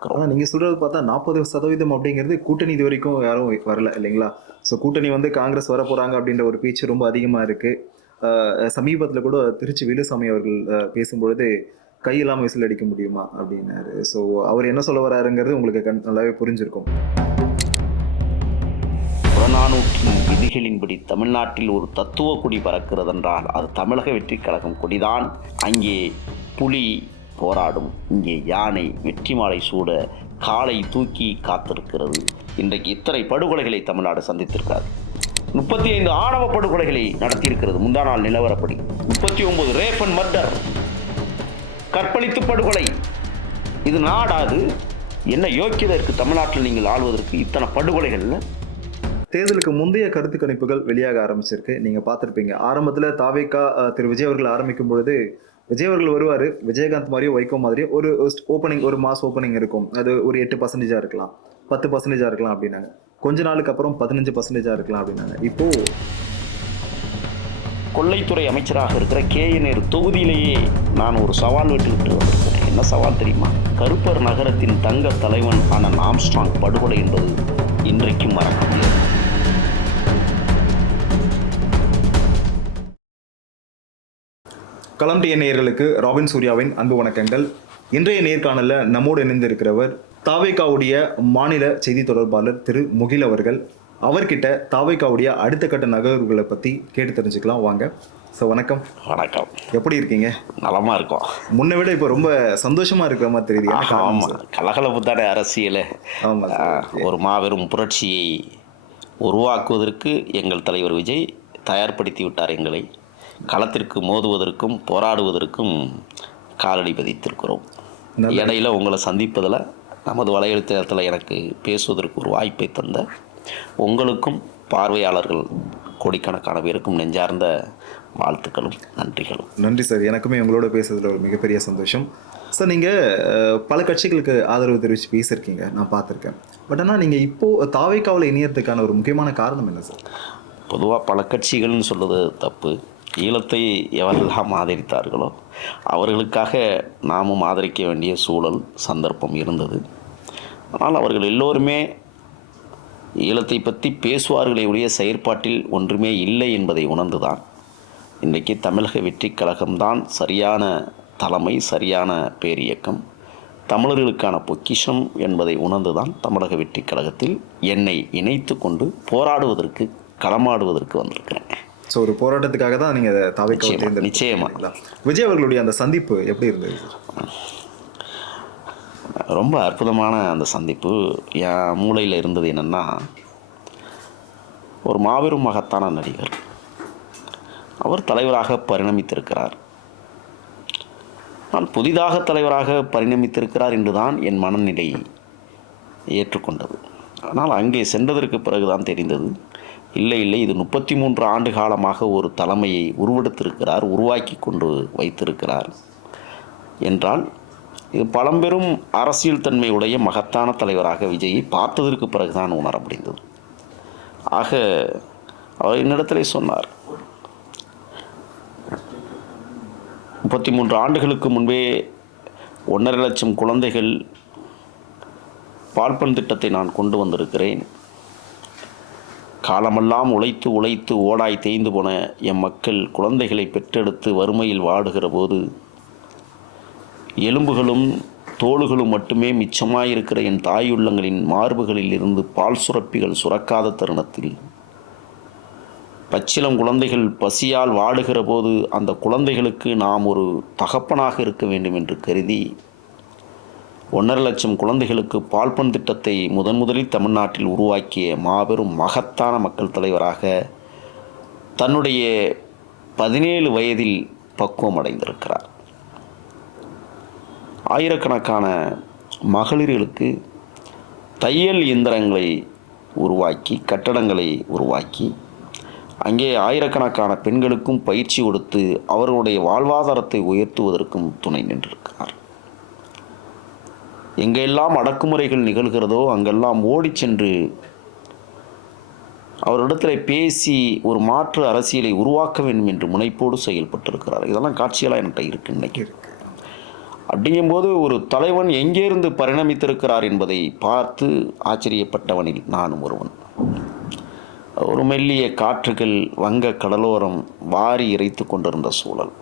ஆனா நீங்க சொல்றது பார்த்தா 40% அப்படிங்கிறது கூட்டணி இது வரைக்கும் யாரும் வரல இல்லைங்களா? ஸோ கூட்டணி வந்து காங்கிரஸ் வரப்போறாங்க அப்படின்ற ஒரு பேச்சு ரொம்ப அதிகமா இருக்கு. அ சமீபத்தில கூட திருச்சி வேலுசாமி அவர்கள் பேசும்பொழுது, "கை இல்லாம விசில் அடிக்க முடியுமா?" அப்படின்னாரு. ஸோ அவர் என்ன சொல்ல வராருங்கிறது உங்களுக்கு நல்லாவே புரிஞ்சிருக்கும். புறநானூற்றின் விதிகளின்படி தமிழ்நாட்டில் ஒரு தத்துவ கொடி பறக்கிறதென்றால் அது தமிழக வெற்றிக் கழகம் கொடிதான். அங்கே புலி போராடும், இங்கே யானை வெற்றி மாலை சூட காலை தூக்கி காத்திருக்கிறது. இன்றைக்கு இத்தனை படுகொலைகளை தமிழ்நாடு சந்தித்திருக்கிறது. 35 ஆணவ படுகொலைகளை நடத்தியிருக்கிறது முந்தா நாள் நிலவரப்படி. 39 ரேப் அண்ட் மர்டர், கற்பழித்து படுகொலை. இது நாடாது? என்ன யோக்கியதை இருக்கு தமிழ்நாட்டில் நீங்கள் ஆள்வதற்கு? இத்தனை படுகொலைகள்ல தேர்தலுக்கு முந்தைய கருத்து கணிப்புகள் வெளியாக ஆரம்பிச்சிருக்கு. நீங்க பார்த்திருப்பீங்க. ஆரம்பத்தில தாவேகா திரு விஜய் அவர்கள் ஆரம்பிக்கும் பொழுது, விஜய் அவர்கள் வருவாரு. விஜயகாந்த் மாரியோ, வைகோ மாதிரியோ ஒரு ஓப்பனிங் ஒரு மாஸ் ஓப்பனிங் இருக்கும். அது ஒரு 8% இருக்கலாம். 10% இருக்கலாம் அப்டின்னாங்க. கொஞ்ச நாளுக்கு அப்புறம் 15% இருக்கலாம் அப்டின்னாங்க. இப்போ கொள்ளைத்துறை அமைச்சராக இருக்கிற KNR தொகுதியிலேயே நான் ஒரு சவால் விட்டுக்கிட்டு வந்திருக்கிறேன். என்ன சவால் தெரியுமா? கருப்பர் நகரத்தின் தங்க தலைவன் அண்ணன் ஆம்ஸ்ட்ராங் படுகொலை என்பது இன்றைக்கும் மறக்க முடியாது. களம் டிஎன் நேயர்களுக்கு ராபின் சூர்யாவின் அன்பு வணக்கங்கள். இன்றைய நேர்காணல்ல நம்மோடு இணைந்திருக்கிறவர் தாவேகாவுடைய மாநில செய்தி தொடர்பாளர் திரு முகில் அவர்கள். அவர்கிட்ட தாவேகாவுடைய அடுத்த கட்ட நகர்வுகளை பத்தி கேட்டு தெரிஞ்சுக்கலாம் வாங்க. வணக்கம். வணக்கம். எப்படி இருக்கீங்க? நலமா இருக்கும். முன்ன விட இப்போ ரொம்ப சந்தோஷமா இருக்கிற மாதிரி தெரியுது. ஆமா, கலகலப்பு தானே அரசியல். ஒரு மாபெரும் புரட்சியை உருவாக்குவதற்கு எங்கள் தலைவர் விஜய் தயார்படுத்தி விட்டார் எங்களை. களத்திற்கு மோதுவதற்கும் போராடுவதற்கும் காலடி பதித்திருக்கிறோம். இடையில உங்களை சந்திப்பதில் நமது வலையெழுத்தத்தில் எனக்கு பேசுவதற்கு ஒரு வாய்ப்பை தந்த உங்களுக்கும் பார்வையாளர்கள் கோடிக்கணக்கான பேருக்கும் நெஞ்சார்ந்த வாழ்த்துக்களும் நன்றிகளும். நன்றி சார். எனக்குமே உங்களோட பேசுறதுல ஒரு மிகப்பெரிய சந்தோஷம். சார், நீங்கள் பல கட்சிகளுக்கு ஆதரவு தெரிவித்து பேசியிருக்கீங்க, நான் பார்த்துருக்கேன். பட் ஆனால் நீங்கள் இப்போது தாவேகாவில் இணையறதுக்கான ஒரு முக்கியமான காரணம் என்ன சார்? பொதுவாக பல கட்சிகள்னு சொல்வது தப்பு. ஈழத்தை எவரெல்லாம் ஆதரித்தார்களோ அவர்களுக்காக நாமும் ஆதரிக்க வேண்டிய சூழல் சந்தர்ப்பம் இருந்தது. ஆனால் அவர்கள் எல்லோருமே ஈழத்தை பற்றி பேசுவார்களே ஒழிய செயற்பாட்டில் ஒன்றுமே இல்லை என்பதை உணர்ந்துதான் இன்றைக்கு தமிழக வெற்றிக் கழகம்தான் சரியான தலைமை, சரியான பேரியக்கம், தமிழர்களுக்கான பொக்கிஷம் என்பதை உணர்ந்துதான் தமிழக வெற்றிக் கழகத்தில் என்னை இணைத்து கொண்டு போராடுவதற்கு களமாடுவதற்கு வந்திருக்கிறேன். ஸோ ஒரு போராட்டத்துக்காக தான் நீங்கள் தாவேகாவை தேர்ந்தெடுத்தீங்க. நிச்சயமாக. விஜய் அவர்களுடைய அந்த சந்திப்பு எப்படி இருந்தது? ரொம்ப அற்புதமான அந்த சந்திப்பு. என் மூளையில் இருந்தது என்னென்னா, ஒரு மாபெரும் மகத்தான நடிகர், அவர் தலைவராக பரிணமித்திருக்கிறார். ஆனால் புதிதாக தலைவராக பரிணமித்திருக்கிறார் என்றுதான் என் மனநிலை ஏற்றுக்கொண்டது. ஆனால் அங்கே சென்றதற்கு பிறகுதான் தெரிந்தது, இல்லை இது 33 ஆண்டு காலமாக ஒரு தலைமையை உருவெடுத்திருக்கிறார், உருவாக்கி கொண்டு வைத்திருக்கிறார் என்றால் இது பழம்பெரும் அரசியல் தன்மையுடைய மகத்தான தலைவராக விஜயை பார்த்ததற்கு பிறகுதான் உணர முடிந்தது. ஆக அவர் என்னிடத்திலே சொன்னார், 33 ஆண்டுகளுக்கு முன்பே 1.5 லட்சம் குழந்தைகள் பால்பன் திட்டத்தை நான் கொண்டு வந்திருக்கிறேன். காலமெல்லாம் உழைத்து ஓடாய் தேய்ந்து போன எம் மக்கள் குழந்தைகளை பெற்றெடுத்து வறுமையில் வாடுகிற போது எலும்புகளும் தோளுகளும் மட்டுமே மிச்சமாயிருக்கிற என் தாயுள்ளங்களின் மார்புகளில் இருந்து பால் சுரப்பிகள் சுரக்காத தருணத்தில் பச்சிளம் குழந்தைகள் பசியால் வாடுகிற போது அந்த குழந்தைகளுக்கு நாம் ஒரு தகப்பனாக இருக்க வேண்டும் என்று கருதி 1.5 லட்சம் குழந்தைகளுக்கு பால்பன் திட்டத்தை முதலில் தமிழ்நாட்டில் உருவாக்கிய மாபெரும் மகத்தான மக்கள் தலைவராக தன்னுடைய 17 வயதில் பக்குவம் அடைந்திருக்கிறார். ஆயிரக்கணக்கான மகளிர்களுக்கு தையல் இயந்திரங்களை உருவாக்கி, கட்டடங்களை உருவாக்கி, அங்கே ஆயிரக்கணக்கான பெண்களுக்கும் பயிற்சி கொடுத்து அவர்களுடைய வாழ்வாதாரத்தை உயர்த்துவதற்கும் துணை நின்றிருக்கிறார். எங்கெல்லாம் அடக்குமுறைகள் நிகழ்கிறதோ அங்கெல்லாம் ஓடி சென்று அவரிடத்தில் பேசி ஒரு மாற்று அரசியலை உருவாக்க வேண்டும் என்று முனைப்போடு செயல்பட்டிருக்கிறார். இதெல்லாம் காட்சியெல்லாம் என்கிட்ட இருக்கு இன்னைக்கு. அப்படிங்கும்போது ஒரு தலைவன் எங்கேருந்து பரிணமித்திருக்கிறார் என்பதை பார்த்து ஆச்சரியப்பட்டவனில் நானும் ஒருவன். ஒரு மெல்லிய காற்றுகள் வங்க கடலோரம் வாரி இறைத்து கொண்டிருந்த சூழல்.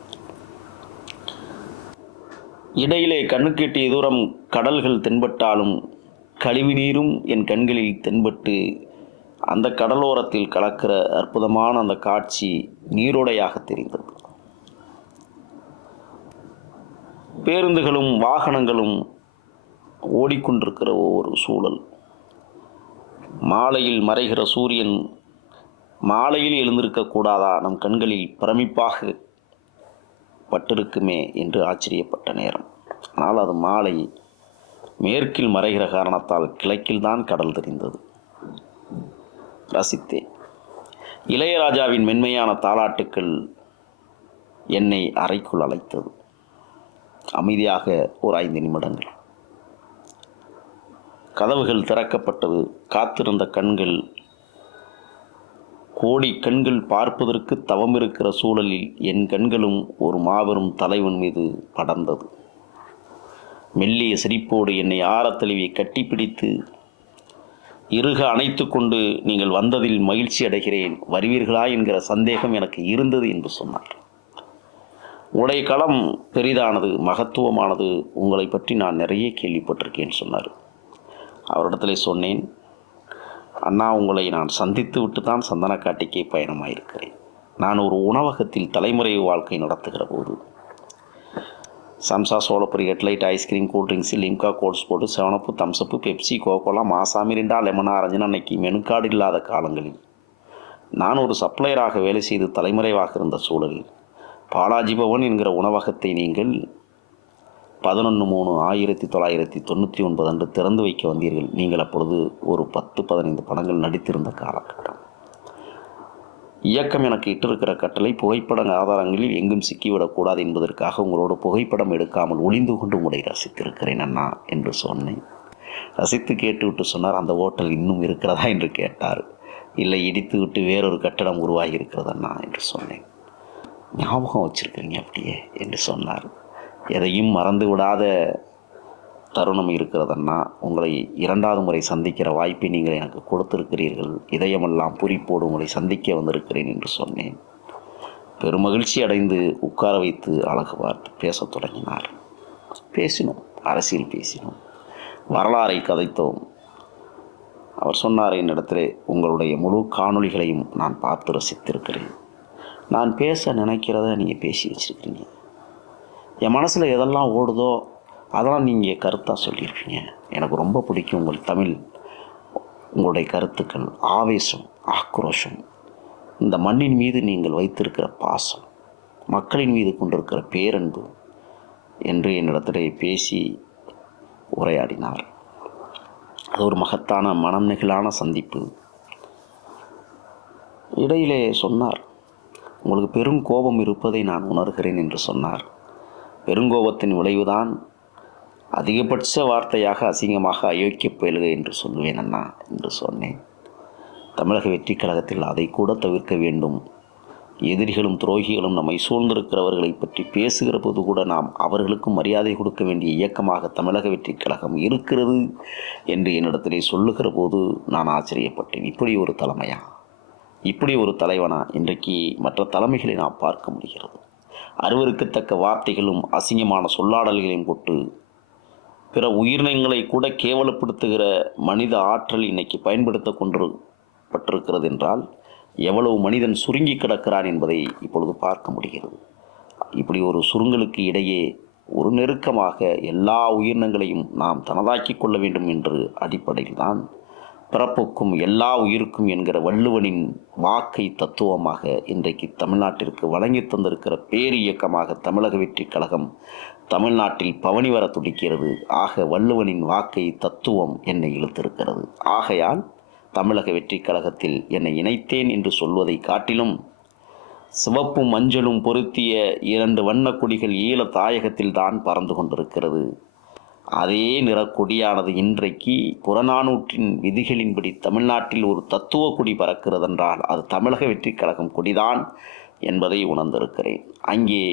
இடையிலே கண்ணுக்கெட்டிய தூரம் கடல்கள் தென்பட்டாலும் கழிவு நீரும் என் கண்களில் தென்பட்டு அந்த கடலோரத்தில் கலக்கிற அற்புதமான அந்த காட்சி நீரோடையாக தெரிந்தது. பேருந்துகளும் வாகனங்களும் ஓடிக்கொண்டிருக்கிற ஒரு சூழல். மாலையில் மறைகிற சூரியன் மாலையில் எழுந்திருக்கக்கூடாதா, நம் கண்களில் பிரமிப்பாக பட்டிருக்குமே என்று ஆச்சரியப்பட்ட நேரம். ஆனால் அது மாலை மேற்கில் மறைகிற காரணத்தால் கிழக்கில் தான் கடல் தெரிந்தது. ரசித்தேன். இளையராஜாவின் மென்மையான தாலாட்டுக்கள் என்னை அறைக்குள் அழைத்தது. அமைதியாக ஒரு 5 நிமிடங்கள். கதவுகள் திறக்கப்பட்டது. காத்திருந்த கண்கள், கோடி கண்கள் பார்ப்பதற்கு தவம் இருக்கிற சூழலில் என் கண்களும் ஒரு மாபெரும் தலைவன் மீது படர்ந்தது. மெல்லிய சிரிப்போடு என்னை ஆரத்தழுவி கட்டிப்பிடித்து இறுக அணைத்து கொண்டு, நீங்கள் வந்ததில் மகிழ்ச்சி அடைகிறேன், வருவீர்களா என்கிற சந்தேகம் எனக்கு இருந்தது என்று சொன்னார். உடைய களம் பெரிதானது, மகத்துவமானது, உங்களை பற்றி நான் நிறைய கேள்விப்பட்டிருக்கேன் சொன்னார். அவரிடத்திலே சொன்னேன், அண்ணா, உங்களை நான் சந்தித்து விட்டு தான் சந்தனக்காட்டிக்கே பயணமாயிருக்கிறேன். நான் ஒரு உணவகத்தில் தலைமுறை வாழ்க்கை நடத்துகிற போது சம்சா, சோளப்பொரி, headlight, ice cream, cool drinks, Limca, Gold Spot, Seven Up, Thums Up, Pepsi, Coca Cola, Maaza, Mirinda, lemon, ஆரஞ்சுன்னு அன்னைக்கு மெனுக்கார்டு இல்லாத காலங்களில் நான் ஒரு சப்ளையராக வேலை செய்து தலைமுறைவாக இருந்த சூழலில் பாலாஜி பவன் என்கிற உணவகத்தை நீங்கள் 11/3/1999 அன்று திறந்து வைக்க வந்தீர்கள். நீங்கள் அப்பொழுது ஒரு 10-15 படங்கள் நடித்திருந்த காலகட்டம். இயக்கம் எனக்கு இட்டிருக்கிற கட்டளை, புகைப்பட ஆதாரங்களில் எங்கும் சிக்கிவிடக்கூடாது என்பதற்காக உங்களோட புகைப்படம் எடுக்காமல் ஒளிந்து கொண்டு உங்களை ரசித்திருக்கிறேன் அண்ணா என்று சொன்னேன். ரசித்து கேட்டுவிட்டு சொன்னார், அந்த ஹோட்டல் இன்னும் இருக்கிறதா என்று கேட்டார். இல்லை, இடித்து விட்டு வேறொரு கட்டடம் உருவாகி இருக்கிறதண்ணா என்று சொன்னேன். ஞாபகம் வச்சிருக்கிறீங்க அப்படியே என்று சொன்னார். எதையும் மறந்து விடாத தருணம் இருக்கிறதண்ணா. உங்களை 2வது முறை சந்திக்கிற வாய்ப்பை நீங்கள் எனக்கு கொடுத்திருக்கிறீர்கள். இதயமெல்லாம் பூரிப்போடு உங்களை சந்திக்க வந்திருக்கிறேன் என்று சொன்னேன். பெருமகிழ்ச்சி அடைந்து உட்கார வைத்து அழகு பார்த்து பேசத் தொடங்கினார். பேசினோம், அரசியல் பேசினோம், வரலாறை கதைத்தோம். அவர் சொன்னார் என்னிடத்திலே, உங்களுடைய முழு காணொளிகளையும் நான் பார்த்து ரசித்திருக்கிறேன். நான் பேச நினைக்கிறத நீங்கள் பேசி வச்சுருக்கீங்க. என் மனசில் எதெல்லாம் ஓடுதோ அதெல்லாம் நீங்கள் கருத்தாக சொல்லியிருக்கீங்க. எனக்கு ரொம்ப பிடிக்கும் உங்கள் தமிழ், உங்களுடைய கருத்துக்கள், ஆவேசம், ஆக்ரோஷம், இந்த மண்ணின் மீது நீங்கள் வைத்திருக்கிற பாசம், மக்களின் மீது கொண்டிருக்கிற பேரன்பு என்று என்னிடத்திலே பேசி உரையாடினார். அது ஒரு மகத்தான மனம் நெகிழான சந்திப்பு. இடையிலே சொன்னார், உங்களுக்கு பெரும் கோபம் இருப்பதை நான் உணர்கிறேன் என்று சொன்னார். பெருங்கோபத்தின் விளைவுதான் அதிகபட்ச வார்த்தையாக அசிங்கமாக அயோக்கிய பயலுக என்று சொல்லுவேன் அண்ணா என்று சொன்னேன். தமிழக வெற்றி கழகத்தில் அதை கூட தவிர்க்க வேண்டும். எதிரிகளும் துரோகிகளும் நம்மை சூழ்ந்திருக்கிறவர்களை பற்றி பேசுகிற போது கூட நாம் அவர்களுக்கும் மரியாதை கொடுக்க வேண்டிய இயக்கமாக தமிழக வெற்றி கழகம் இருக்கிறது என்று என்னிடத்திலே சொல்லுகிற போது நான் ஆச்சரியப்பட்டேன். இப்படி ஒரு தலைமையா, இப்படி ஒரு தலைவனா இன்றைக்கு மற்ற தலைமைகளை நாம் பார்க்க முடிகிறது. அருவருக்கத்தக்க வார்த்தைகளும் அசிங்கமான சொல்லாடல்களையும் கொண்டு பிற உயிரினங்களை கூட கேவலப்படுத்துகிற மனித ஆற்றல் இன்னைக்கு பயன்படுத்த கொண்டிருப்பட்டிருக்கிறது என்றால் எவ்வளவு மனிதன் சுருங்கி கிடக்கிறான் என்பதை இப்பொழுது பார்க்க முடிகிறது. இப்படி ஒரு சுருங்கலுக்கு இடையே ஒரு நெருக்கமாக எல்லா உயிரினங்களையும் நாம் தனதாக்கி கொள்ள வேண்டும் என்று அடிப்படையில் தான் பிறப்புக்கும் எல்லா உயிருக்கும் என்கிற வள்ளுவனின் வாக்கை தத்துவமாக இன்றைக்கு தமிழ்நாட்டிற்கு வழங்கி தந்திருக்கிற பேர் இயக்கமாக தமிழக வெற்றி கழகம் தமிழ்நாட்டில் பவனி வர துடிக்கிறது. ஆக வள்ளுவனின் வாக்கை தத்துவம் என்னை இழுத்திருக்கிறது. ஆகையால் தமிழக வெற்றி கழகத்தில் என்னை இணைத்தேன் என்று சொல்வதை காட்டிலும் சிவப்பும் மஞ்சளும் பொருத்திய 2 வண்ணக் கொடிகள் ஈழ தாயகத்தில் தான் பறந்து கொண்டிருக்கிறது. அதே நிறக்கொடியானது இன்றைக்கு புறநானூற்றின் விதிகளின்படி தமிழ்நாட்டில் ஒரு தத்துவ கொடி பறக்கிறதென்றால் அது தமிழக வெற்றி கழகம் கொடிதான் என்பதை உணர்ந்திருக்கிறேன். அங்கே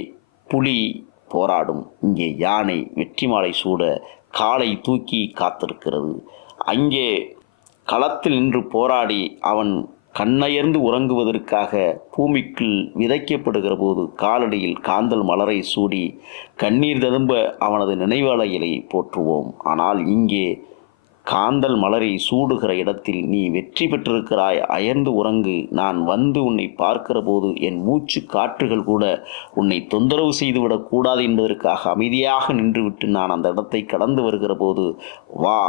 புலி, போராடும். இங்கே யானை வெற்றி மாலை சூட காலை தூக்கி காத்திருக்கிறது. அங்கே களத்தில் நின்று போராடி அவன் கண்ணயர்ந்து உறங்குவதற்காக பூமிக்குள் விதைக்கப்படுகிற போது காலடியில் காந்தல் மலரை சூடி கண்ணீர் ததும்ப அவனது நினைவாளைகளை போற்றுவோம். ஆனால் இங்கே காந்தல் மலரை சூடுகிற இடத்தில் நீ வெற்றி பெற்றிருக்கிறாய், அயர்ந்து உறங்கு, நான் வந்து உன்னை பார்க்கிற போது என் மூச்சு காற்றுகள் கூட உன்னை தொந்தரவு செய்துவிடக் கூடாது என்பதற்காக அமைதியாக நின்றுவிட்டு நான் அந்த இடத்தை கடந்து வருகிற போது வா,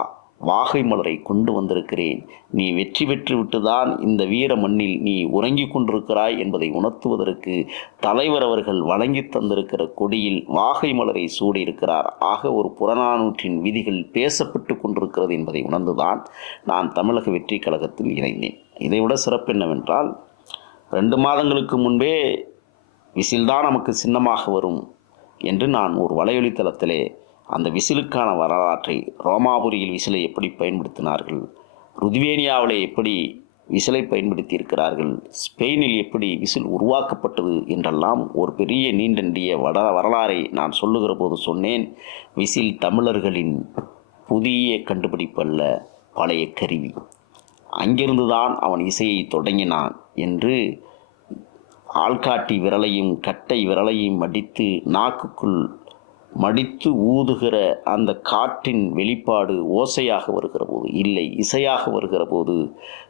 வாகை மலரை கொண்டு வந்திருக்கிறேன், நீ வெற்றி பெற்று விட்டுதான் இந்த வீர மண்ணில் நீ உறங்கிக் கொண்டிருக்கிறாய் என்பதை உணர்த்துவதற்கு தலைவர் அவர்கள் வழங்கி தந்திருக்கிற கொடியில் வாகை மலரை சூடியிருக்கிறார். ஆக ஒரு புறநானூற்றின் விதிகள் பேசப்பட்டு கொண்டிருக்கிறது என்பதை உணர்ந்துதான் நான் தமிழக வெற்றி கழகத்தில் இணைந்தேன். இதைவிட சிறப்பு என்னவென்றால் 2 மாதங்களுக்கு முன்பே விசில்தான் நமக்கு சின்னமாக வரும் என்று நான் ஒரு வலையொலித்தளத்திலே அந்த விசிலுக்கான வரலாற்றை, ரோமாபுரியில் விசிலை எப்படி பயன்படுத்தினார்கள், ருத்வேனியாவிலே எப்படி விசிலை பயன்படுத்தி இருக்கிறார்கள், ஸ்பெயினில் எப்படி விசில் உருவாக்கப்பட்டது என்றெல்லாம் ஒரு பெரிய நீண்ட நெடிய வரலாறை நான் சொல்லுகிற போது சொன்னேன். விசில் தமிழர்களின் புதிய கண்டுபிடிப்பு அல்ல, பழைய கருவி. அங்கிருந்து தான் அவன் இசையை தொடங்கினான் என்று ஆள்காட்டி விரலையும் கட்டை விரலையும் மடித்து நாக்குக்குள் மடித்து ஊதுகிற அந்த காற்றின் வெளிப்பாடு ஓசையாக வருகிற போது, இல்லை இசையாக வருகிற போது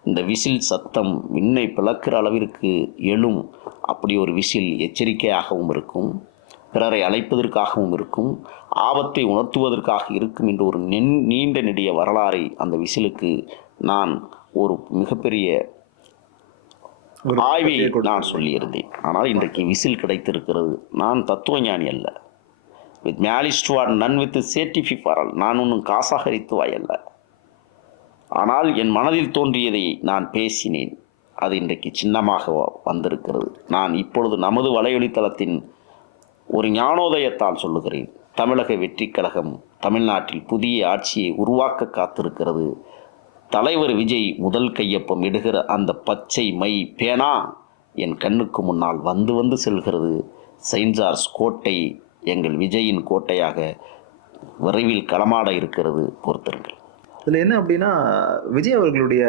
இந்த விசில் சத்தம் விண்ணை பிளக்கிற அளவிற்கு எழும். அப்படி ஒரு விசில் எச்சரிக்கையாகவும் இருக்கும், பிறரை அழைப்பதற்காகவும் இருக்கும், ஆபத்தை உணர்த்துவதற்காக இருக்கும் என்ற ஒரு நீண்ட நெடிய வரலாறை அந்த விசிலுக்கு நான் ஒரு மிகப்பெரிய ஆய்வை நான் சொல்லியிருந்தேன். ஆனால் இன்றைக்கு விசில் கிடைத்திருக்கிறது. நான் தத்துவஞானி அல்ல, with malice toward none with சேட்டிஃபி ஃபாரல். நான் ஒன்றும் காசாகரித்து வாயல்ல. ஆனால் என் மனதில் தோன்றியதை நான் பேசினேன். அது இன்றைக்கு சின்னமாக வந்திருக்கிறது. நான் இப்பொழுது நமது வலையொலித்தளத்தின் ஒரு ஞானோதயத்தால் சொல்லுகிறேன். தமிழக வெற்றி கழகம் தமிழ்நாட்டில் புதிய ஆட்சியை உருவாக்க காத்திருக்கிறது. தலைவர் விஜய் முதல் கையொப்பம் இடுகிற அந்த பச்சை மை பேனா என் கண்ணுக்கு முன்னால் வந்து வந்து செல்கிறது. செயின்ட் ஜார்ஜ் கோட்டை எங்கள் விஜயின் கோட்டையாக விரைவில் களமாட இருக்கிறது. பொறுத்திருங்கள். இதில் என்ன அப்படின்னா, விஜய் அவர்களுடைய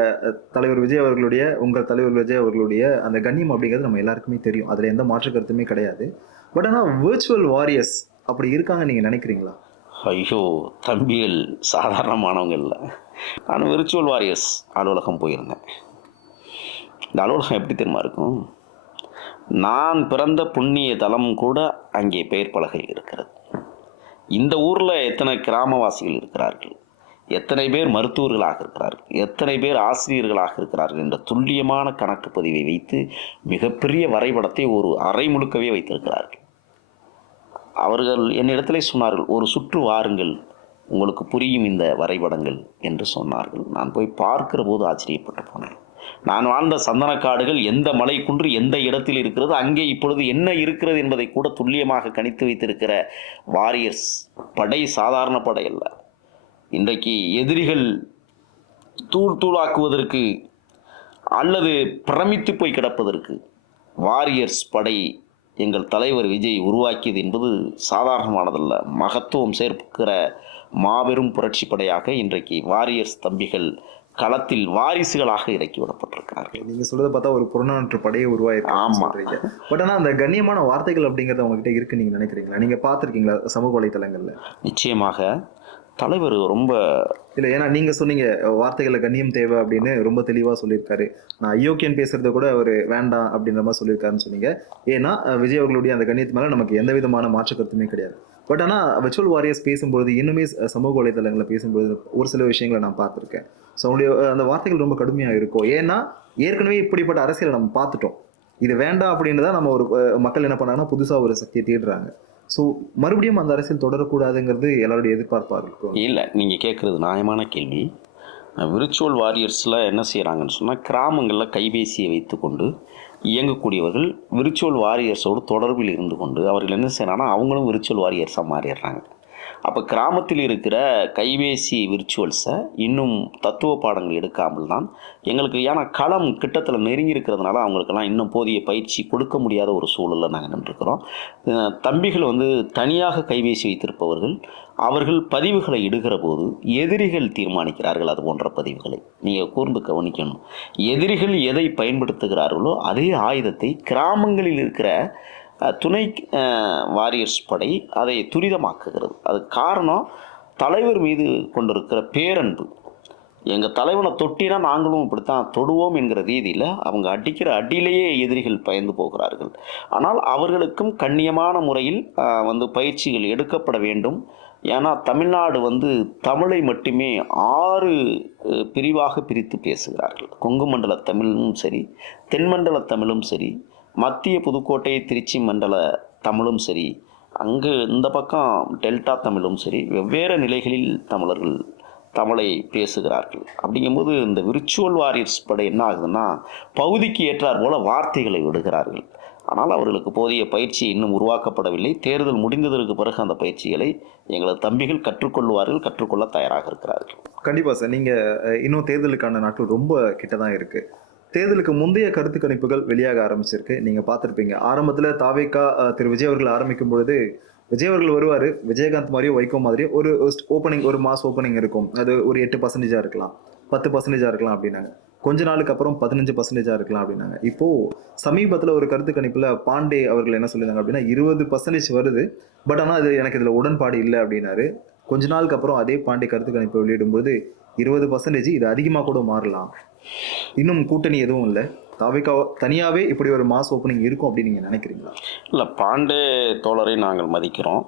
தலைவர் விஜய் அவர்களுடைய உங்கள் தலைவர் விஜய் அவர்களுடைய அந்த கண்ணியம் அப்படிங்கிறது நம்ம எல்லாருக்குமே தெரியும். அதில் எந்த மாற்று கருத்துமே கிடையாது. பட் ஆனால் விர்ச்சுவல் வாரியர்ஸ் அப்படி இருக்காங்க நீங்கள் நினைக்கிறீங்களா? ஐயோ தம்பிகள் சாதாரணமானவங்க இல்லை. நான் விர்ச்சுவல் வாரியர்ஸ் அலுவலகம் போயிருந்தேன். இந்த அலுவலகம் எப்படி தெரியுமா இருக்கும்? நான் பிறந்த புண்ணிய தலம் கூட அங்கே பெயர் பலகை இருக்கிறது. இந்த ஊரில் எத்தனை கிராமவாசிகள் இருக்கிறார்கள், எத்தனை பேர் மருத்துவர்களாக இருக்கிறார்கள், எத்தனை பேர் ஆசிரியர்களாக இருக்கிறார்கள் என்ற துல்லியமான கணக்கு பதிவை வைத்து மிகப்பெரிய வரைபடத்தை ஒரு அறை முழுக்கவே வைத்திருக்கிறார்கள். அவர்கள் என்னிடத்திலே சொன்னார்கள், ஒரு சுற்று வாருங்கள், உங்களுக்கு புரியும் இந்த வரைபடங்கள் என்று சொன்னார்கள். நான் போய் பார்க்கிற போது ஆச்சரியப்பட்டு போனேன். நான் வாழ்ந்த சந்தனக்காடுகள் எந்த மலை குன்று எந்த இடத்தில் இருக்கிறது, அங்கே இப்பொழுது என்ன இருக்கிறது என்பதை கூட துல்லியமாக கணித்து வைத்திருக்கிற வாரியர்ஸ் படை சாதாரண படை அல்ல. இன்றைக்கு எதிரிகள் தூள் தூளாக்குவதற்கு அல்லது பிரமித்து போய் கிடப்பதற்கு வாரியர்ஸ் படை எங்கள் தலைவர் விஜய் உருவாக்கியது என்பது சாதாரணமானதல்ல. மகத்துவம் சேர்க்கிற மாபெரும் புரட்சி படையாக இன்றைக்கு வாரியர்ஸ் தம்பிகள் களத்தில் வாரிசுகளாக இறக்கி விடப்பட்டிருக்கிறார்கள். நீங்க சொல்றதை பார்த்தா ஒரு புறநானூற்று படையை உருவாயிருக்கு. ஆமா. பட் ஆனால் அந்த கண்ணியமான வார்த்தைகள் அப்படிங்கிறது உங்ககிட்ட இருக்கு நீங்க நினைக்கிறீங்களா? நீங்க பார்த்துருக்கீங்களா சமூக வலைத்தளங்கள்ல? நிச்சயமாக தலைவர் ரொம்ப இல்லை, ஏன்னா நீங்க சொன்னீங்க வார்த்தைகளை கண்ணியம் தேவை அப்படின்னு ரொம்ப தெளிவாக சொல்லியிருக்காரு. நான் அயோக்கியன் பேசுறத கூட அவர் வேண்டாம் அப்படின்ற மாதிரி சொல்லியிருக்காருன்னு சொன்னீங்க. ஏன்னா விஜய் அவர்களுடைய அந்த கண்ணியத்து மேலே நமக்கு எந்த விதமான மாற்று கருத்துமே கிடையாது. பட் ஆனால் விர்ச்சுவல் வாரியர்ஸ் பேசும்பொழுது, இன்னுமே சமூக வலைதளங்களில் பேசும்பொழுது ஒரு சில விஷயங்களை நான் பார்த்துருக்கேன். ஸோ அவங்களுடைய அந்த வார்த்தைகள் ரொம்ப கடுமையாக இருக்கும். ஏன்னா ஏற்கனவே இப்படிப்பட்ட அரசியலை நம்ம பார்த்துட்டோம். இது வேண்டாம் அப்படின்றத நம்ம ஒரு மக்கள் என்ன பண்ணாங்கன்னா புதுசாக ஒரு சக்தியை தேடுறாங்க. ஸோ மறுபடியும் அந்த அரசியல் தொடரக்கூடாதுங்கிறது எல்லாருடைய எதிர்பார்ப்பாக இருக்கும். இல்லை, நீங்கள் கேட்குறது நியாயமான கேள்வி. விர்ச்சுவல் வாரியர்ஸில் என்ன செய்கிறாங்கன்னு சொன்னால், கிராமங்களில் கைபேசியை வைத்துக்கொண்டு இயங்கக்கூடியவர்கள் விர்ச்சுவல் வாரியர்ஸோடு தொடர்பில் இருந்து கொண்டு அவர்கள் என்ன செய்யறாங்கன்னா அவங்களும் விர்ச்சுவல் வாரியர்ஸாக மாறிடுறாங்க. அப்போ கிராமத்தில் இருக்கிற கைபேசி விர்ச்சுவல்ஸை இன்னும் தத்துவ பாடங்கள் எடுக்காமல் தான் எங்களுக்கு, ஏன்னா களம் கிட்டத்தில் நெருங்கி இருக்கிறதுனால அவங்களுக்கெல்லாம் இன்னும் போதிய பயிற்சி கொடுக்க முடியாத ஒரு சூழலில் நாங்கள் நின்றுருக்கிறோம். தம்பிகள் வந்து தனியாக கைபேசி வைத்திருப்பவர்கள், அவர்கள் பதிவுகளை இடுகிற போது எதிரிகள் தீர்மானிக்கிறார்கள் அது போன்ற பதிவுகளை. நீங்கள் கூர்ந்து கவனிக்கணும். எதிரிகள் எதை பயன்படுத்துகிறார்களோ அதே ஆயுதத்தை கிராமங்களில் இருக்கிற துணை வாரியர்ஸ் படை அதை துரிதமாக்குகிறது. அதுக்கு காரணம் தலைவர் மீது கொண்டிருக்கிற பேரன்பு. எங்கள் தலைவனை தொட்டினா நாங்களும் இப்படித்தான் தொடுவோம் என்கிற ரீதியில் அவங்க அடிக்கிற அடியிலேயே எதிரிகள் பயந்து போகிறார்கள். ஆனால் அவர்களுக்கும் கண்ணியமான முறையில் வந்து பயிற்சிகள் எடுக்கப்பட வேண்டும். ஏன்னா தமிழ்நாடு வந்து தமிழை மட்டுமே 6 பிரிவாக பிரித்து பேசுகிறார்கள். கொங்கு மண்டல தமிழும் சரி, தென்மண்டல தமிழும் சரி, மத்திய புதுக்கோட்டை திருச்சி மண்டல தமிழும் சரி, அங்கு இந்த பக்கம் டெல்டா தமிழும் சரி, வெவ்வேறு நிலைகளில் தமிழர்கள் தமிழை பேசுகிறார்கள். அப்படிங்கும்போது இந்த விர்ச்சுவல் வாரியர்ஸ் படை என்ன ஆகுதுன்னா, பகுதிக்கு ஏற்றார் போல வார்த்தைகளை விடுகிறார்கள். ஆனால் அவர்களுக்கு போதிய பயிற்சி இன்னும் உருவாக்கப்படவில்லை. தேர்தல் முடிந்ததற்கு பிறகு அந்த பயிற்சிகளை எங்களது தம்பிகள் கற்றுக்கொள்வார்கள், கற்றுக்கொள்ள தயாராக இருக்கிறார்கள். கண்டிப்பா சார். நீங்க இன்னும் தேர்தலுக்கான நாட்கள் ரொம்ப கிட்ட தான் இருக்கு. தேர்தலுக்கு முந்தைய கருத்து கணிப்புகள் வெளியாக ஆரம்பிச்சிருக்கு. நீங்க பார்த்துருப்பீங்க. ஆரம்பத்துல தாவேகா திரு விஜய் அவர்கள் ஆரம்பிக்கும் பொழுது விஜய் அவர்கள் வருவாரு. விஜயகாந்த் மாதிரியோ வைகோ மாதிரியோ ஒரு ஓப்பனிங், ஒரு மாஸ் ஓப்பனிங் இருக்கும். அது ஒரு 8% இருக்கலாம், 10% இருக்கலாம் அப்படின்னாங்க. கொஞ்ச நாளுக்கு அப்புறம் 15% இருக்கலாம் அப்படின்னாங்க. இப்போ சமீபத்தில் ஒரு கருத்து கணிப்புல பாண்டே அவர்கள் என்ன சொல்லியிருந்தாங்க அப்படின்னா 20% வருது, பட் ஆனால் அது எனக்கு இதுல உடன்பாடு இல்லை அப்படின்னாரு. கொஞ்ச நாளுக்கு அப்புறம் அதே பாண்டே கருத்து கணிப்பு வெளியிடும்போது 20% இது அதிகமாக கூட மாறலாம், இன்னும் கூட்டணி எதுவும் இல்லை, தாவேகா தனியாவே இப்படி ஒரு மாஸ் ஓப்பனிங் இருக்கும் அப்படின்னு நீங்க நினைக்கிறீங்களா? இல்லை, பாண்டே தோழரை நாங்கள் மதிக்கிறோம்.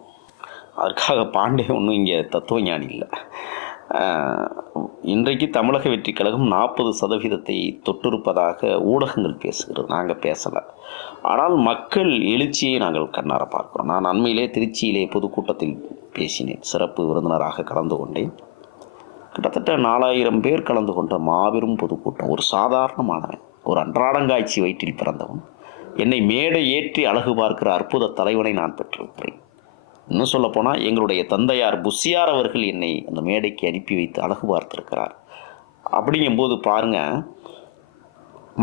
அதற்காக பாண்டே ஒன்றும் இங்கே தத்துவ ஞானி இல்லை. இன்றைக்கு தமிழக வெற்றிக் கழகம் 40% தொட்டிருப்பதாக ஊடகங்கள் பேசுகிறது, நாங்கள் பேசலை. ஆனால் மக்கள் எழுச்சியை நாங்கள் கண்ணார பார்க்கிறோம். நான் அண்மையிலே திருச்சியிலே பொதுக்கூட்டத்தில் பேசினேன், சிறப்பு விருந்தினராக கலந்து கொண்டேன். கிட்டத்தட்ட 4000 பேர் கலந்து கொண்ட மாபெரும் பொதுக்கூட்டம். ஒரு சாதாரணமானவன், ஒரு அன்றாடங்காய்ச்சி வயிற்றில் பிறந்தவன், என்னை மேடை ஏற்றி அழகு பார்க்கிற அற்புத தலைவனை நான் பெற்றிருக்கிறேன். இன்னும் சொல்லப்போனால் எங்களுடைய தந்தையார் புஷியார் அவர்கள் என்னை அந்த மேடைக்கு அனுப்பி வைத்து அழகு பார்த்திருக்கிறார். அப்படிங்கும்போது பாருங்க,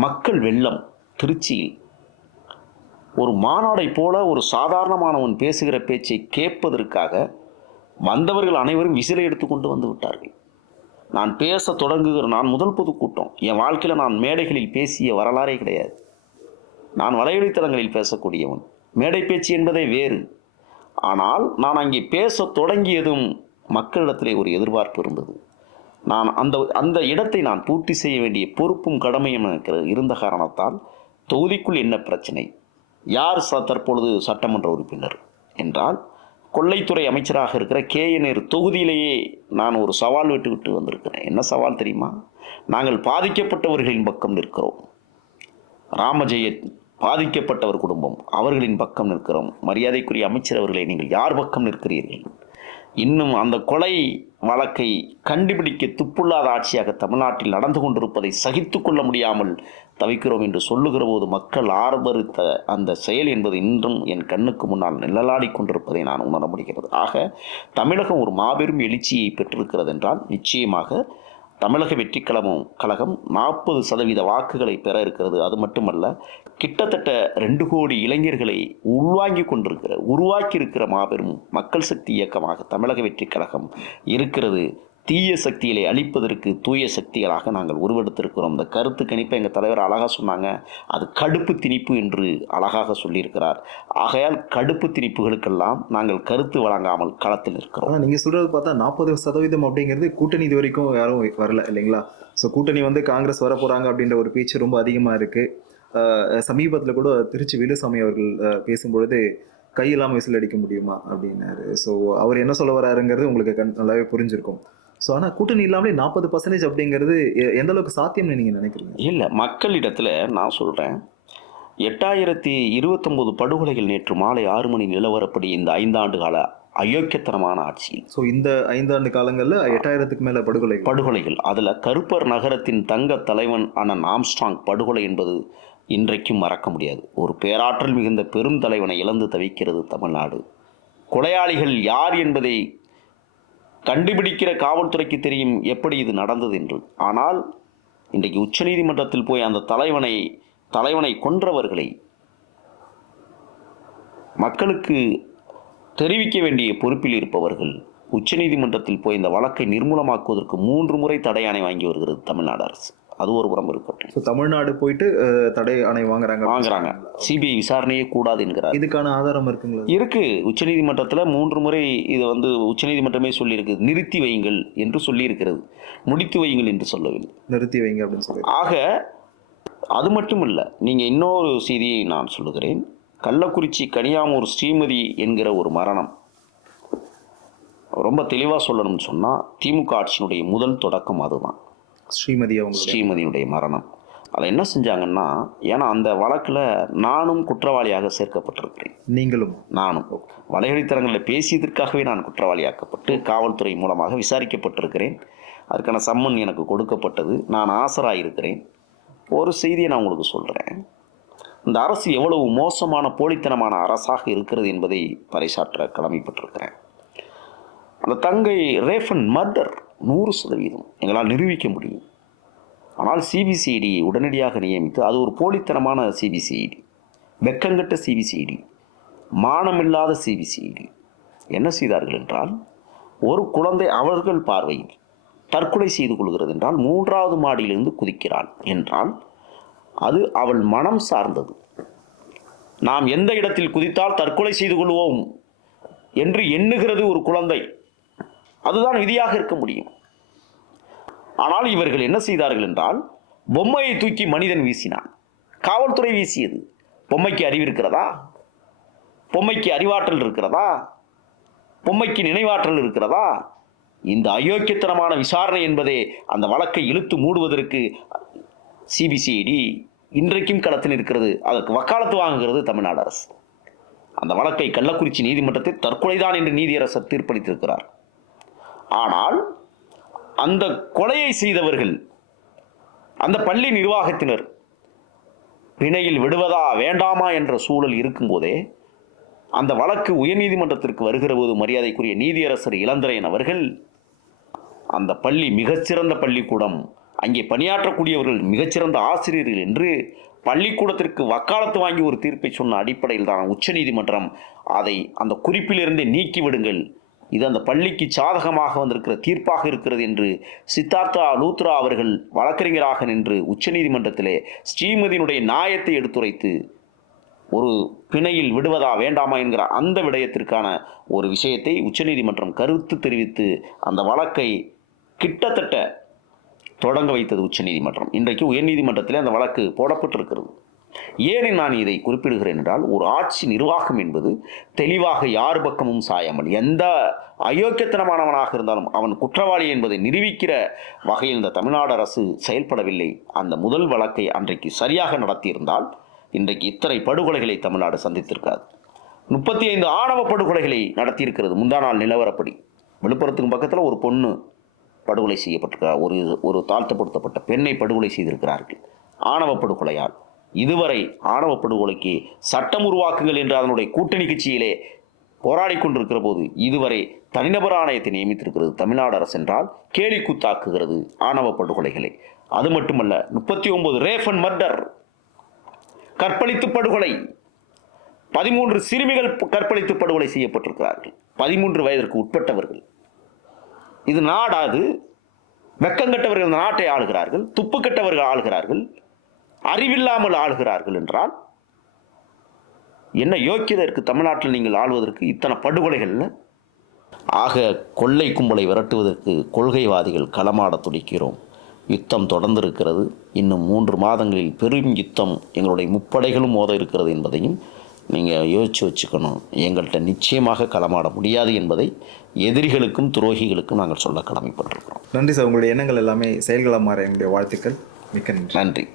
மக்கள் வெள்ளம் திருச்சியில் ஒரு மாநாடை போல ஒரு சாதாரணமானவன் பேசுகிற பேச்சை கேட்பதற்காக வந்தவர்கள் அனைவரும் விசிலை எடுத்து கொண்டு வந்து விட்டார்கள். நான் பேச தொடங்குகிற நான் முதல் பொதுக்கூட்டம். என் வாழ்க்கையில் நான் மேடைகளில் பேசிய வரலாறே கிடையாது. நான் வலைவழித்தளங்களில் பேசக்கூடியவன். மேடை பேச்சு என்பதே வேறு. ஆனால் நான் அங்கே பேச தொடங்கியதும் மக்களிடத்திலே ஒரு எதிர்பார்ப்பு இருந்தது. நான் அந்த இடத்தை நான் பூர்த்தி செய்ய வேண்டிய பொறுப்பும் கடமையும் எனக்கு இருந்த காரணத்தால் தொகுதிக்குள் என்ன பிரச்சனை, யார் தற்பொழுது சட்டமன்ற உறுப்பினர் என்றால் கொள்ளைத்துறை அமைச்சராக இருக்கிற KNR தொகுதியிலேயே நான் ஒரு சவால் விட்டு வந்திருக்கிறேன். என்ன சவால் தெரியுமா? நாங்கள் பாதிக்கப்பட்டவர்களின் பக்கம் நிற்கிறோம். ராமஜெயத் பாதிக்கப்பட்டவர் குடும்பம், அவர்களின் பக்கம் நிற்கிறோம். மரியாதைக்குரிய அமைச்சர் அவர்களை, நீங்கள் யார் பக்கம் நிற்கிறீர்கள்? இன்னும் அந்த கொலை வழக்கை கண்டுபிடிக்க துப்புள்ளாத ஆட்சியாக தமிழ்நாட்டில் நடந்து கொண்டிருப்பதை சகித்து கொள்ள முடியாமல் தவிக்கிறோம் என்று சொல்லுகிற போது மக்கள் ஆர்ப்பரித்த அந்த செயல் என்பது இன்றும் என் கண்ணுக்கு முன்னால் நிழலாடி கொண்டிருப்பதை நான் உணர முடிகிறது. ஆக தமிழகம் ஒரு மாபெரும் எழுச்சியை பெற்றிருக்கிறது என்றால் நிச்சயமாக தமிழக வெற்றிக் கழகம் 40% வாக்குகளை பெற இருக்கிறது. அது மட்டுமல்ல, கிட்டத்தட்ட 2 கோடி இளைஞர்களை உருவாக்கி இருக்கிற மாபெரும் மக்கள் சக்தி இயக்கமாக தமிழக வெற்றிக் கழகம் இருக்கிறது. தீய சக்திகளை அழிப்பதற்கு தூய சக்திகளாக நாங்கள் உருவெடுத்திருக்கிறோம். இந்த கருத்து கணிப்பை எங்கள் தலைவர் அழகாக சொன்னாங்க. அது கடுப்பு திணிப்பு என்று அழகாக சொல்லியிருக்கிறார். ஆகையால் கடுப்பு திணிப்புகளுக்கெல்லாம் நாங்கள் கருத்து வழங்காமல் களத்தில் இருக்கிறோம். ஆனால் நீங்கள் சொல்கிறது பார்த்தா 40% அப்படிங்கிறது கூட்டணி இது வரைக்கும் யாரும் வரல இல்லைங்களா? ஸோ கூட்டணி வந்து காங்கிரஸ் வர போகிறாங்க அப்படின்ற ஒரு பேச்சு ரொம்ப அதிகமாக இருக்குது. சமீபத்தில் கூட திருச்சி வேலுசாமி அவர்கள் பேசும்பொழுது கையெல்லாம் விசில் அடிக்க முடியுமா அப்படின்னாரு. ஸோ அவர் என்ன சொல்ல வராருங்கிறது உங்களுக்கு நல்லாவே புரிஞ்சிருக்கும். ஸோ ஆனால் கூட்டணி இல்லாமலே 40% அப்படிங்கிறது எந்த அளவுக்கு சாத்தியம்னு நீங்கள் நினைக்கிறீங்க? இல்லை, மக்களிடத்தில் நான் சொல்கிறேன், 8029 படுகொலைகள் நேற்று மாலை 6 மணி நிலவரப்படி இந்த 5 ஆண்டு கால அயோக்கியத்தனமான ஆட்சி. ஸோ இந்த 5 ஆண்டு காலங்களில் 8000க்கு மேலே படுகொலைகள். அதில் கருப்பர் நகரத்தின் தங்க தலைவன் அண்ணன் ஆம்ஸ்ட்ராங் படுகொலை என்பது இன்றைக்கும் மறக்க முடியாது. ஒரு பேராற்றல் மிகுந்த பெரும் தலைவனை இழந்து தவிக்கிறது தமிழ்நாடு. கொலையாளிகள் யார் என்பதை கண்டுபிடிக்கிற காவல்துறைக்கு தெரியும் எப்படி இது நடந்தது என்று. ஆனால் இன்றைக்கு உச்சநீதிமன்றத்தில் போய் அந்த தலைவனை கொன்றவர்களை மக்களுக்கு தெரிவிக்க வேண்டிய பொறுப்பில் இருப்பவர்கள் உச்சநீதிமன்றத்தில் போய் இந்த வழக்கை நிர்மூலமாக்குவதற்கு 3 முறை தடை ஆணை வாங்கி வருகிறது தமிழ்நாடு அரசு. அது ஒரு புறம் இருக்கட்டும். ஸோ தமிழ்நாடு போயிட்டு தடை ஆணை வாங்குறாங்க. சிபிஐ விசாரணையே கூடாது என்கிறார். இதுக்கான ஆதாரம் இருக்குங்களா? இருக்கு. உச்சநீதிமன்றத்தில் 3 முறை இது உச்சநீதிமன்றமே சொல்லியிருக்கு, நிறுத்தி வையுங்கள் என்று சொல்லியிருக்கிறது, முடித்து வையுங்கள் என்று சொல்லவில்லை, நிறுத்தி வைங்க அப்படின்னு சொல்லி. ஆக அது மட்டும் இல்லை, நீங்கள் இன்னொரு செய்தியை நான் சொல்லுகிறேன். கள்ளக்குறிச்சி கனியாமூர் ஸ்ரீமதி என்கிற ஒரு மரணம், ரொம்ப தெளிவாக சொல்லணும்னு சொன்னால் திமுக ஆட்சியினுடைய முதல் தொடக்கம் அதுதான். ஸ்ரீமதியுடைய மரணம். அதில் என்ன செஞ்சாங்கன்னா, ஏன்னா அந்த வழக்கில் நானும் குற்றவாளியாக சேர்க்கப்பட்டிருக்கிறேன். நானும் வலைவழித்தரங்களில் பேசியதற்காகவே நான் குற்றவாளியாக்கப்பட்டு காவல்துறை மூலமாக விசாரிக்கப்பட்டிருக்கிறேன். அதுக்கான சம்மன் எனக்கு கொடுக்கப்பட்டது. நான் ஆசராயிருக்கிறேன். ஒரு செய்தியை நான் உங்களுக்கு சொல்கிறேன். இந்த அரசு எவ்வளவு மோசமான போலித்தனமான அரசாக இருக்கிறது என்பதை பறைசாற்ற கடமைப்பட்டிருக்கிறேன். அந்த தங்கை ரேஃபன் மர்டர் 100% எங்களால் நிரூபிக்க முடியும். ஆனால் சிபிசிஐடி உடனடியாக நியமித்து, அது ஒரு போலித்தனமான சிபிசிஐடி, வெக்கங்கட்ட சிபிசிஐடி, மானமில்லாத சிபிசிஐடி என்ன செய்தார்கள் என்றால், ஒரு குழந்தை அவர்கள் பார்வையில் தற்கொலை செய்து கொள்கிறது என்றால் 3வது மாடியிலிருந்து குதிக்கிறாள் என்றால் அது அவள் மனம் சார்ந்தது. நாம் எந்த இடத்தில் குதித்தால் தற்கொலை செய்து கொள்வோம் என்று எண்ணுகிறது ஒரு குழந்தை, அதுதான் விதியாக இருக்க முடியும். ஆனால் இவர்கள் என்ன செய்தார்கள் என்றால், பொம்மையை தூக்கி மனிதன் வீசினான். காவல்துறை வீசியது. பொம்மைக்கு அறிவு இருக்கிறதா? பொம்மைக்கு அறிவாற்றல் இருக்கிறதா? பொம்மைக்கு நினைவாற்றல் இருக்கிறதா? இந்த அயோக்கியத்தனமான விசாரணை என்பதே அந்த வழக்கை இழுத்து மூடுவதற்கு சிபிசிஐடி இன்றைக்கும் களத்தில் இருக்கிறது. அதற்கு வக்காலத்து வாங்குகிறது தமிழ்நாடு அரசு. அந்த வழக்கை கள்ளக்குறிச்சி நீதிமன்றத்தில் தற்கொலைதான் என்று நீதியரசர் தீர்ப்பளித்திருக்கிறார். ஆனால் அந்த கொலையை செய்தவர்கள், அந்த பள்ளி நிர்வாகத்தினர் பிணையில் விடுவதா வேண்டாமா என்ற சூழல் இருக்கும்போதே அந்த வழக்கு உயர்நீதிமன்றத்திற்கு வருகிற போது மரியாதைக்குரிய நீதியரசர் இளந்திரையன் அவர்கள் அந்த பள்ளி மிகச்சிறந்த பள்ளிக்கூடம், அங்கே பணியாற்றக்கூடியவர்கள் மிகச்சிறந்த ஆசிரியர்கள் என்று பள்ளிக்கூடத்திற்கு வக்காலத்து வாங்கி ஒரு தீர்ப்பை சொன்ன அடிப்படையில் தான் உச்சநீதிமன்றம் அதை அந்த குறிப்பிலிருந்தே நீக்கிவிடுங்கள், இது அந்த பள்ளிக்கு சாதகமாக வந்திருக்கிற தீர்ப்பாக இருக்கிறது என்று சித்தார்த்தா லூத்ரா அவர்கள் வழக்கறிஞராக நின்று உச்சநீதிமன்றத்திலே ஸ்ரீமதியினுடைய நியாயத்தை எடுத்துரைத்து ஒரு பிணையில் விடுவதா வேண்டாமா என்கிற அந்த விடயத்திற்கான ஒரு விஷயத்தை உச்சநீதிமன்றம் கருத்து தெரிவித்து அந்த வழக்கை கிட்டத்தட்ட தொடங்க வைத்தது உச்சநீதிமன்றம். இன்றைக்கு உயர்நீதிமன்றத்திலே அந்த வழக்கு போடப்பட்டிருக்கிறது. ஏன் நான் இதை குறிப்பிடுகிறேன் என்றால், ஒரு ஆட்சி நிர்வாகம் என்பது தெளிவாக யார் பக்கமும் சாயாமல், எந்த அயோக்கியத்தனமானவனாக இருந்தாலும் அவன் குற்றவாளி என்பதை நிரூபிக்கிற வகையில் இந்த தமிழ்நாடு அரசு செயல்படவில்லை. அந்த முதல் வழக்கை அன்றைக்கு சரியாக நடத்தியிருந்தால் இன்றைக்கு இத்தனை படுகொலைகளை தமிழ்நாடு சந்தித்திருக்காது. 35 ஆணவ படுகொலைகளை நடத்தியிருக்கிறது முந்தா நாள் நிலவரப்படி. விழுப்புரத்துக்கு பக்கத்தில் ஒரு பொண்ணு படுகொலை செய்யப்பட்டிருக்கிறார். ஒரு தாழ்த்தப்படுத்தப்பட்ட பெண்ணை படுகொலை செய்திருக்கிறார்கள் ஆணவ படுகொலையால். இதுவரை ஆணவ படுகொலைக்கு சட்டம் உருவாக்குங்கள் என்று அதனுடைய கூட்டணி கட்சியிலே போராடி கொண்டிருக்கிற போது இதுவரை தனிநபர் ஆணையத்தை நியமித்திருக்கிறது தமிழ்நாடு அரசு என்றால் கேலி கூத்தாக்குகிறது ஆணவ படுகொலைகளை. அது மட்டுமல்ல, 39 ரேஃபன் மர்டர், கற்பழித்து படுகொலை, 13 சிறுமிகள் கற்பழித்து படுகொலை செய்யப்பட்டிருக்கிறார்கள், 13 வயதிற்கு உட்பட்டவர்கள். இது நாடாது? வெக்கங்கட்டவர்கள் இந்த நாட்டை ஆளுகிறார்கள், துப்பு கட்டவர்கள் ஆளுகிறார்கள், அறிவில்லாமல் ஆளுகிறார்கள் என்றால் என்ன யோக்கியதை இருக்கு தமிழ்நாட்டில் நீங்கள் ஆளுவதற்கு இத்தனை படுகொலைகள்ல? ஆக கொள்ளை கும்பலை விரட்டுவதற்கு கொள்கைவாதிகள் களமாட துடிக்கிறோம். யுத்தம் தொடர்ந்து இருக்கிறது. இன்னும் 3 மாதங்களில் பெரும் யுத்தம் எங்களுடைய முப்படைகளும் மோத இருக்கிறது என்பதையும் நீங்கள் யோசித்து வச்சுக்கணும். எங்கள்கிட்ட நிச்சயமாக களமாட முடியாது என்பதை எதிரிகளுக்கும் துரோகிகளுக்கும் நாங்கள் சொல்ல கடமைப்பட்டிருக்கிறோம். நன்றி சார். உங்களுடைய எண்ணங்கள் எல்லாமே செயல்களாக மாற எங்களுடைய வாழ்த்துக்கள். மிக்க நன்றி.